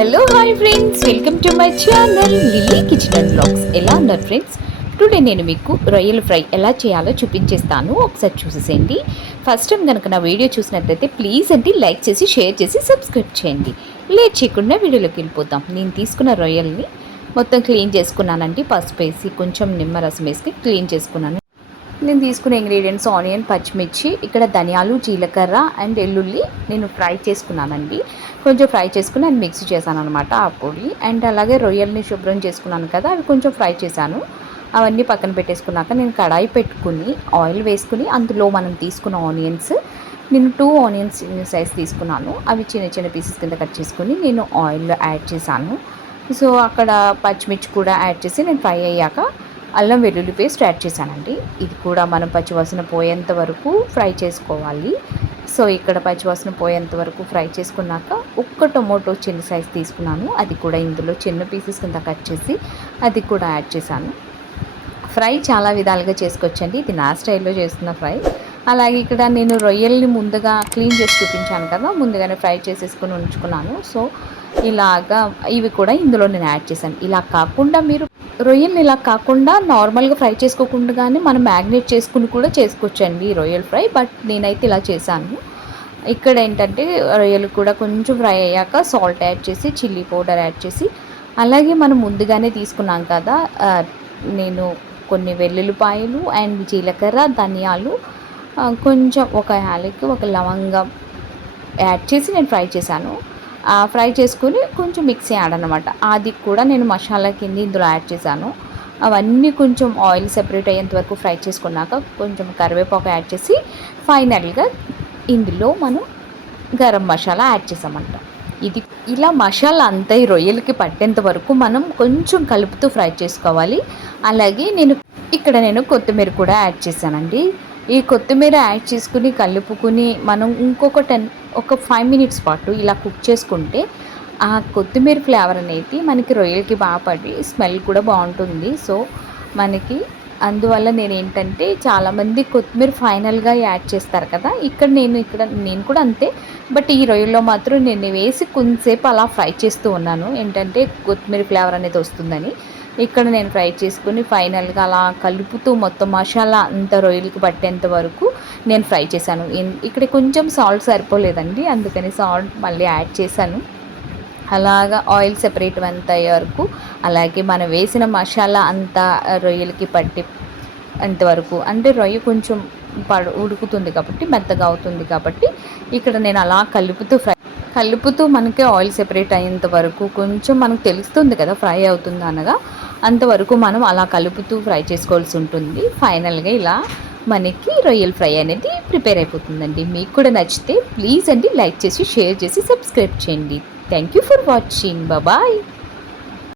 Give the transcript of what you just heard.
Hello hi friends, welcome to my channel Lilly kitchen and blogs. ఎలా ఉన్నారు friends? Today నేను మీకు రొయ్యల ఫ్రై ఎలా చేయాలో చూపించేస్తాను. ఒకసారి చూసేసేయండి. ఫస్ట్ టైం కనుక నా వీడియో చూసినట్లయితే ప్లీజ్ అండి లైక్ చేసి షేర్ చేసి సబ్స్క్రైబ్ చేయండి. లేట్ చేయకుండా వీడియోలోకి వెళ్ళిపోతాం. నేను తీసుకున్న రొయ్యల్ని మొత్తం క్లీన్ చేసుకున్నానండి. పసుపు వేసి కొంచెం నిమ్మరసం వేసి క్లీన్ చేసుకున్నాను. నేను తీసుకున్న ఇంగ్రీడియంట్స్ ఆనియన్, పచ్చిమిర్చి, ఇక్కడ ధనియాలు, జీలకర్ర అండ్ వెల్లుల్లి నేను ఫ్రై చేసుకున్నానండి. కొంచెం ఫ్రై చేసుకుని అది మిక్సీ చేశాను అనమాట ఆ పొడి. అండ్ అలాగే రొయ్యల్ని శుభ్రం చేసుకున్నాను కదా, అవి కొంచెం ఫ్రై చేశాను. అవన్నీ పక్కన పెట్టేసుకున్నాక నేను కడాయి పెట్టుకుని ఆయిల్ వేసుకుని అందులో మనం తీసుకున్న ఆనియన్స్, నేను 2 ఆనియన్స్ సైజ్ తీసుకున్నాను. అవి చిన్న చిన్న పీసెస్ కింద కట్ చేసుకుని నేను ఆయిల్లో యాడ్ చేశాను. సో అక్కడ పచ్చిమిర్చి కూడా యాడ్ చేసి నేను ఫ్రై అయ్యాక అల్లం వెల్లుల్లి పేస్ట్ యాడ్ చేశానండి. ఇది కూడా మనం పచ్చివాసన పోయేంత వరకు ఫ్రై చేసుకోవాలి. సో ఇక్కడ పచ్చివాసన పోయేంత వరకు ఫ్రై చేసుకున్నాక ఒక్క టొమాటో చిన్న సైజ్ తీసుకున్నాను. అది కూడా ఇందులో చిన్న పీసెస్ కింద కట్ చేసి అది కూడా యాడ్ చేశాను. ఫ్రై చాలా విధాలుగా చేసుకోవచ్చండి. ఇది నా స్టైల్లో చేస్తున్న ఫ్రై. అలాగే ఇక్కడ నేను రొయ్యల్ని ముందుగా క్లీన్ చేసి చూపించాను కదా, ముందుగానే ఫ్రై చేసేసుకుని ఉంచుకున్నాను. సో ఇలాగా ఇవి కూడా ఇందులో నేను యాడ్ చేశాను. ఇలా కాకుండా మీరు రొయ్యల్ని ఇలా కాకుండా నార్మల్గా ఫ్రై చేసుకోకుండా కానీ మనం మ్యాగ్నేట్ చేసుకుని కూడా చేసుకోవచ్చండి రొయ్యల ఫ్రై. బట్ నేనైతే ఇలా చేశాను. ఇక్కడ ఏంటంటే రొయ్యలు కూడా కొంచెం ఫ్రై అయ్యాక సాల్ట్ యాడ్ చేసి చిల్లీ పౌడర్ యాడ్ చేసి, అలాగే మనం ముందుగానే తీసుకున్నాం కదా, నేను కొన్ని వెల్లుల్లిపాయలు అండ్ జీలకర్ర, ధనియాలు, కొంచెం ఒక యాలకి, ఒక లవంగం యాడ్ చేసి నేను ఫ్రై చేశాను. ఫ్రై చేసుకుని కొంచెం మిక్సీ యాడ్ అనమాట. అది కూడా నేను మసాలా కింద ఇందులో యాడ్ చేశాను. అవన్నీ కొంచెం ఆయిల్ సెపరేట్ అయ్యేంత వరకు ఫ్రై చేసుకున్నాక కొంచెం కరివేపాకు యాడ్ చేసి ఫైనల్గా ఇందులో మనం గరం మసాలా యాడ్ చేసామంట. ఇది ఇలా మసాలా అంతా ఈ రొయ్యలకి పట్టేంత వరకు మనం కొంచెం కలుపుతూ ఫ్రై చేసుకోవాలి. అలాగే నేను కొత్తిమీర కూడా యాడ్ చేశానండి. ఈ కొత్తిమీర యాడ్ చేసుకుని కలుపుకుని మనం ఒక 5 మినిట్స్ పాటు ఇలా కుక్ చేసుకుంటే ఆ కొత్తిమీర ఫ్లేవర్ అనేది మనకి రొయ్యలకి బాగా పడి స్మెల్ కూడా బాగుంటుంది. సో మనకి అందువల్ల నేనేంటంటే చాలామంది కొత్తిమీర ఫైనల్గా యాడ్ చేస్తారు కదా, నేను కూడా అంతే. బట్ ఈ రొయ్యల్లో మాత్రం నేను వేసి కొంతసేపు అలా ఫ్రై చేస్తూ ఉన్నాను, ఏంటంటే కొత్తిమీర ఫ్లేవర్ అనేది వస్తుందని. ఇక్కడ నేను ఫ్రై చేసుకుని ఫైనల్గా అలా కలుపుతూ మొత్తం మసాలా అంత రొయ్యలకి పట్టేంత వరకు నేను ఫ్రై చేశాను. ఇక్కడ కొంచెం సాల్ట్ సరిపోలేదండి, అందుకని సాల్ట్ మళ్ళీ యాడ్ చేశాను. అలాగా ఆయిల్ సెపరేట్ అంత అయ్యే వరకు, అలాగే మనం వేసిన మసాలా అంతా రొయ్యలకి పట్టి అంతవరకు, అంటే రొయ్య కొంచెం ఉడుకుతుంది కాబట్టి, మెత్తగా అవుతుంది కాబట్టి ఇక్కడ నేను అలా కలుపుతూ మనకి ఆయిల్ సెపరేట్ అయ్యేంత వరకు కొంచెం మనకు తెలుస్తుంది కదా ఫ్రై అవుతుంది అనగా, అంతవరకు మనం అలా కలుపుతూ ఫ్రై చేసుకోవాల్సి ఉంటుంది. ఫైనల్గా ఇలా మనకి రొయ్యల ఫ్రై అనేది ప్రిపేర్ అయిపోతుందండి. మీకు కూడా నచ్చితే ప్లీజ్ అండి లైక్ చేసి షేర్ చేసి సబ్స్క్రైబ్ చేయండి. Thank you for watching. Bye.